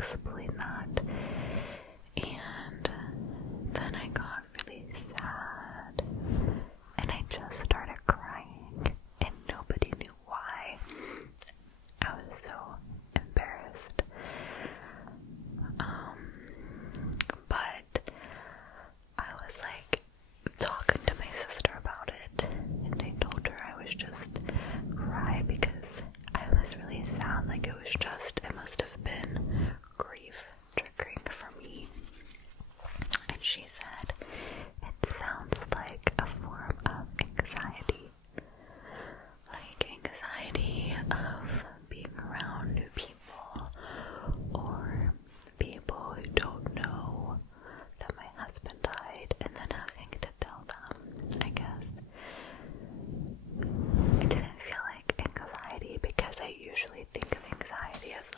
explain that. And then I got really sad, and I just started crying, and nobody knew why. I was so embarrassed. But I was like talking to my sister about it, and I told her I was just crying because I was really sad. Like it must have been grief triggering for me. And she said, it sounds like a form of anxiety. Like anxiety of being around new people, or people who don't know that my husband died, and then having to tell them, I guess. It didn't feel like anxiety because I usually think of anxiety as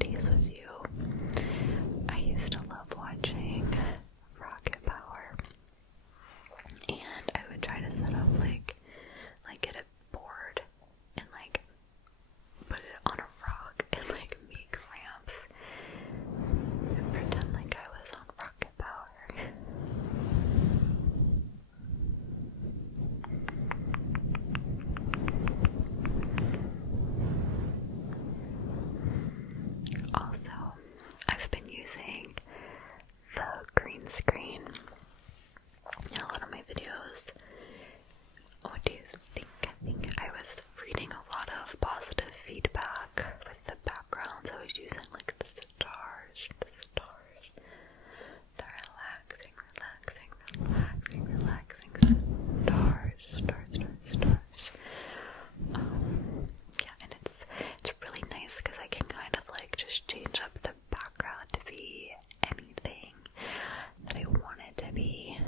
stays with you. I used to love watching Rocket Power, and I would try to set up like get a board and like put it on a rock and like make ramps and pretend like I was on Rocket Power. Also, I've been using the green screen in a lot of my videos. What do you think? I think I was reading a lot of positive feedback with the backgrounds. I was using like the stars, the relaxing stars. Yeah, and it's really nice because I can kind of like just change up the background to be anything that I want it to be.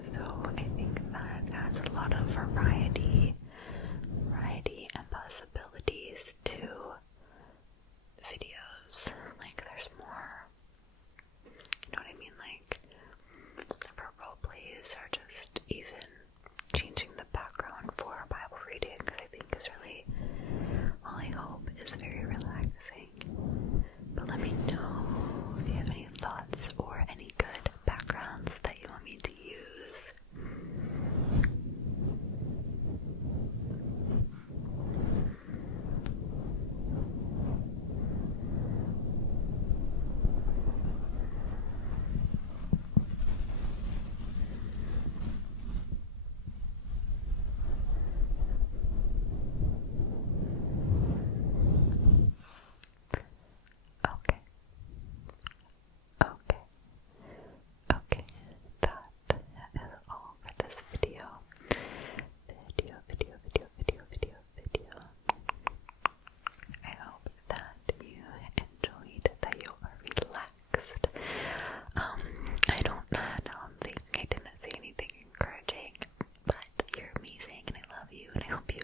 So I think that adds a lot of variety and possibilities to videos. Like there's more, you know what I mean, like for role plays or just even changing the background for Bible readings, I think is really, well, I hope is very relaxing. But let me know if you have any thoughts or any good backgrounds that you want me to use. Okay, that is all for this video. I hope that you enjoyed, that you are relaxed. I don't think I didn't say anything encouraging, but you're amazing and I love you and I hope you